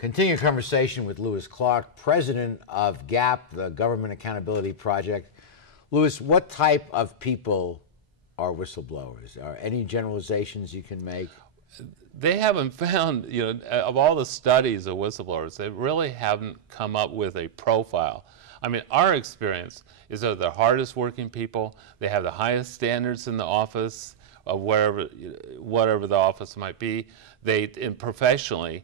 Continue conversation with Louis Clark, president of GAP, the Government Accountability Project. Louis, what type of people are whistleblowers? Are any generalizations you can make? They haven't found, of all the studies of whistleblowers, they really haven't come up with a profile. I mean, our experience is that they're the hardest working people. They have the highest standards in the office, of whatever the office might be. And professionally,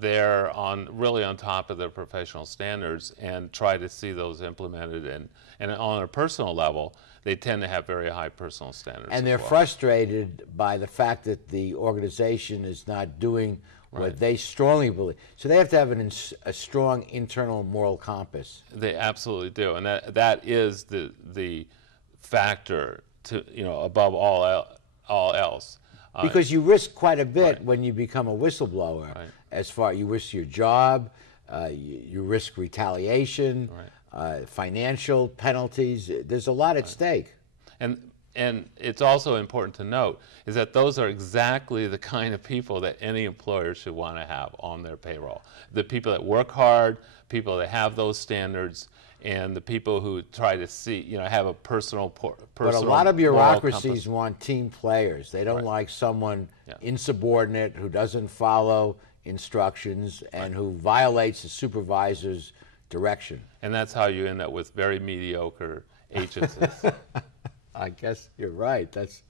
they're really on top of their professional standards and try to see those implemented. And on a personal level, they tend to have very high personal standards. And they're frustrated by the fact that the organization is not doing what they strongly believe. So they have to have a strong internal moral compass. They absolutely do, and that is the factor to above all else. Because you risk quite a bit when you become a whistleblower. Right. As far you risk your job, you risk retaliation, financial penalties. There's a lot at stake. And it's also important to note is that those are exactly the kind of people that any employer should want to have on their payroll. The people that work hard, people that have those standards, and the people who try to see, have a personal But a lot of bureaucracies want team players. They don't like someone insubordinate who doesn't follow instructions and who violates the supervisor's direction. And that's how you end up with very mediocre agencies. I guess you're right. That's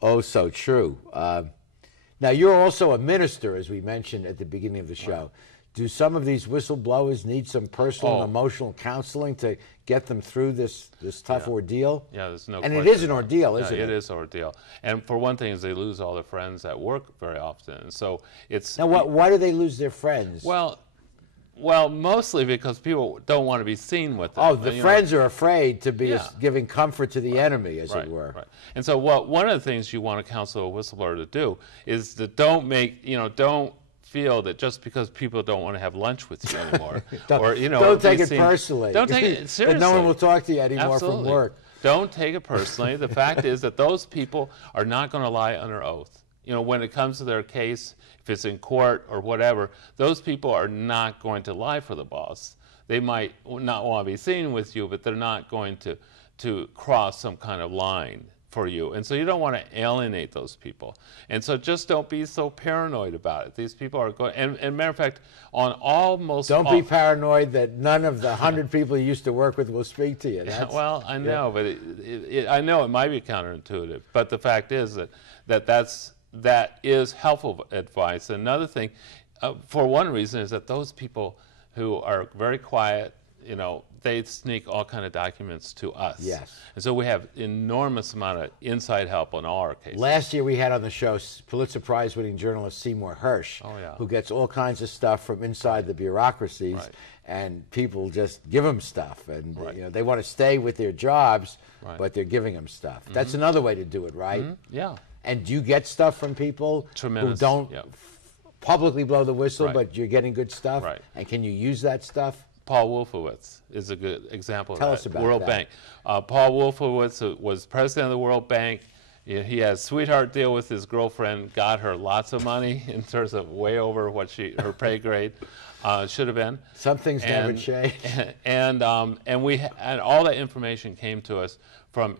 oh so true. Now you're also a minister, as we mentioned at the beginning of the show. Right. Do some of these whistleblowers need some personal and emotional counseling to get them through this tough ordeal? Yeah, there's no question. And it it is an ordeal, isn't it? It is an ordeal. And for one thing, is they lose all their friends at work very often. And so it's... Now, why do they lose their friends? Well, mostly because people don't want to be seen with them. Oh, the friends are afraid to be giving comfort to the enemy, as it were. Right. And so one of the things you want to counsel a whistleblower to do is to don't feel that just because people don't want to have lunch with you anymore, don't take it personally. Don't take it seriously. That no one will talk to you anymore from work. Don't take it personally. The fact is that those people are not going to lie under oath. When it comes to their case, if it's in court or whatever, those people are not going to lie for the boss. They might not want to be seen with you, but they're not going to cross some kind of line for you. And so you don't want to alienate those people. And so just don't be so paranoid about it. These people are going, and matter of fact, on almost Don't be paranoid that none of the 100 people you used to work with will speak to you. Well, I know, but I know it might be counterintuitive. But the fact is that is helpful advice. Another thing, for one reason, is that those people who are very quiet, they sneak all kind of documents to us. Yes. And so we have enormous amount of inside help on all our cases. Last year we had on the show Pulitzer Prize-winning journalist Seymour Hersh, who gets all kinds of stuff from inside the bureaucracies, and people just give him stuff, and they want to stay with their jobs, but they're giving them stuff. That's another way to do it, right? Yeah. And do you get stuff from people who don't publicly blow the whistle, but you're getting good stuff? Right. And can you use that stuff? Paul Wolfowitz is a good example of that. Tell us about World Bank. Paul Wolfowitz was president of the World Bank. He had a sweetheart deal with his girlfriend, got her lots of money in terms of way over what her pay grade should have been. Some things never change. And all that information came to us from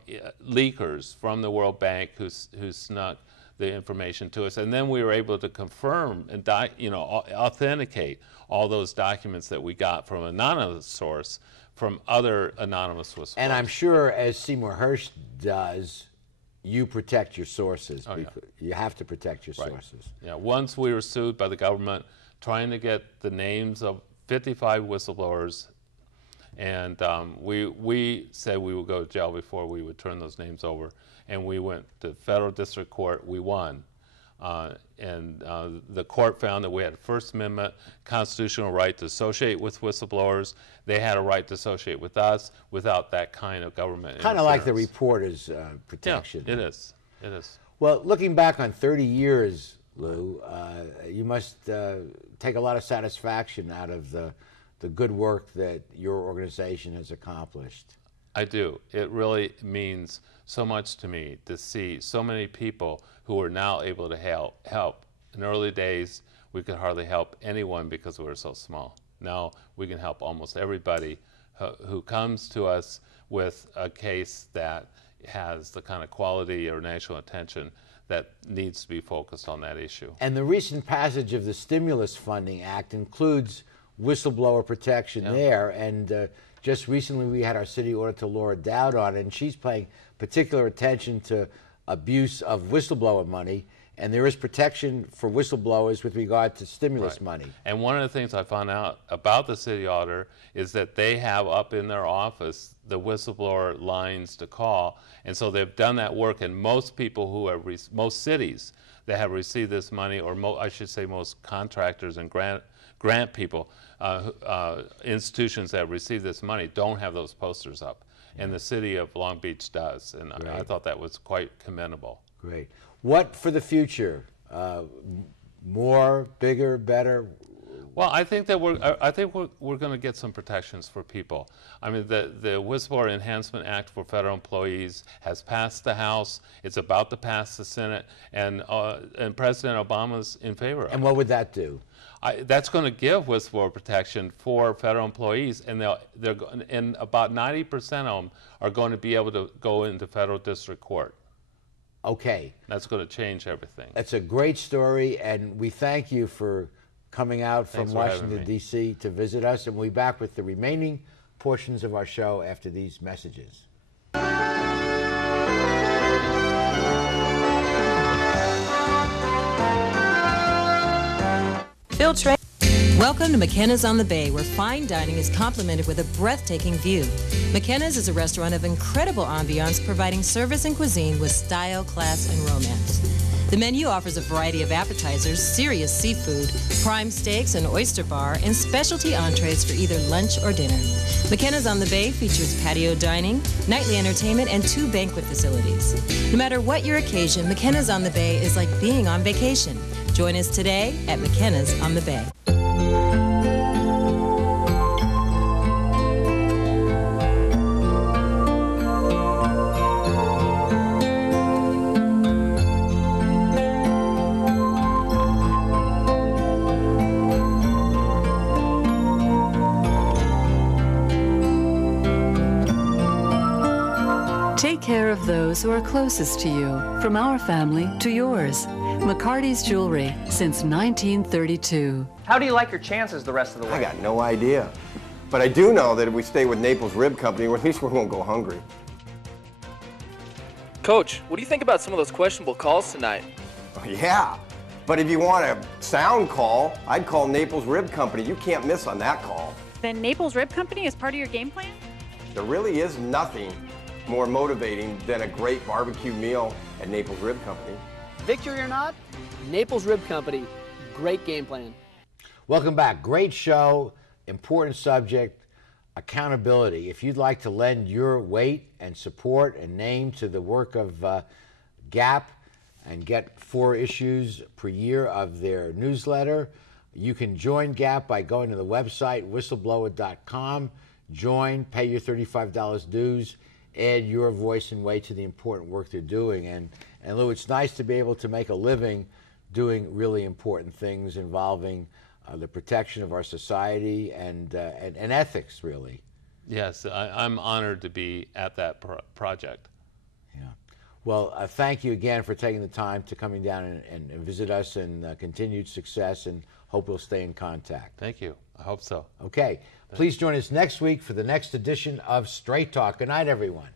leakers from the World Bank who snuck the information to us, and then we were able to confirm and authenticate all those documents that we got from an anonymous source from other anonymous whistleblowers. And I'm sure, as Seymour Hersh does, you protect your sources. You have to protect your sources. Yeah. Once we were sued by the government trying to get the names of 55 whistleblowers, and we said we would go to jail before we would turn those names over. And we went to federal district court. We won. And the court found that we had a First Amendment constitutional right to associate with whistleblowers. They had a right to associate with us without that kind of government Kind of like the reporter's protection. Yeah, it is. It is. Well, looking back on 30 years, Lou, you must take a lot of satisfaction out of the good work that your organization has accomplished. I do. It really means so much to me to see so many people who are now able to help In early days, we could hardly help anyone because we were so small. Now we can help almost everybody who comes to us with a case that has the kind of quality or national attention that needs to be focused on that issue. And the recent passage of the Stimulus Funding Act includes whistleblower protection there. And just recently we had our city auditor Laura Dowd on, and she's paying particular attention to abuse of whistleblower money. And there is protection for whistleblowers with regard to stimulus money. And one of the things I found out about the city auditor is that they have up in their office the whistleblower lines to call. And so they've done that work, and most people who have, most cities that have received this money, or I should say most contractors and grant people, institutions that have received this money don't have those posters up. And the city of Long Beach does. And I thought that was quite commendable. Great. What for the future? More, bigger, better? Well, I think that we're going to get some protections for people. I mean, the Whistleblower Enhancement Act for federal employees has passed the House. It's about to pass the Senate, and President Obama's in favor of it. And what would that do? That's going to give whistleblower protection for federal employees, and and about 90% of them are going to be able to go into federal district court. Okay. That's going to change everything. That's a great story, and we thank you for coming out from Washington, D.C. to visit us, and we'll be back with the remaining portions of our show after these messages. Phil Trey. Welcome to McKenna's on the Bay, where fine dining is complemented with a breathtaking view. McKenna's is a restaurant of incredible ambiance, providing service and cuisine with style, class, and romance. The menu offers a variety of appetizers, serious seafood, prime steaks, an oyster bar, and specialty entrees for either lunch or dinner. McKenna's on the Bay features patio dining, nightly entertainment, and 2 banquet facilities. No matter what your occasion, McKenna's on the Bay is like being on vacation. Join us today at McKenna's on the Bay. Take care of those who are closest to you, from our family to yours. McCarty's Jewelry, since 1932. How do you like your chances the rest of the way? I got no idea. But I do know that if we stay with Naples Rib Company, at least we won't go hungry. Coach, what do you think about some of those questionable calls tonight? Oh, yeah, but if you want a sound call, I'd call Naples Rib Company. You can't miss on that call. Then Naples Rib Company is part of your game plan? There really is nothing more motivating than a great barbecue meal at Naples Rib Company. Victory or not, Naples Rib Company, great game plan. Welcome back. Great show, important subject, accountability. If you'd like to lend your weight and support and name to the work of GAP and get 4 issues per year of their newsletter, you can join GAP by going to the website, whistleblower.com. Join, pay your $35 dues, add your voice and weight to the important work they're doing. And Lou, it's nice to be able to make a living doing really important things involving the protection of our society and ethics, really. Yes, I'm honored to be at that project. Yeah. Well, thank you again for taking the time to coming down and visit us, and continued success, and hope we'll stay in contact. Thank you. I hope so. Okay. Please join us next week for the next edition of Straight Talk. Good night, everyone.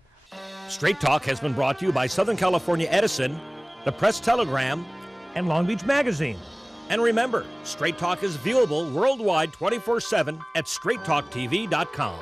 Straight Talk has been brought to you by Southern California Edison, the Press Telegram, and Long Beach Magazine. And remember, Straight Talk is viewable worldwide 24/7 at straighttalktv.com.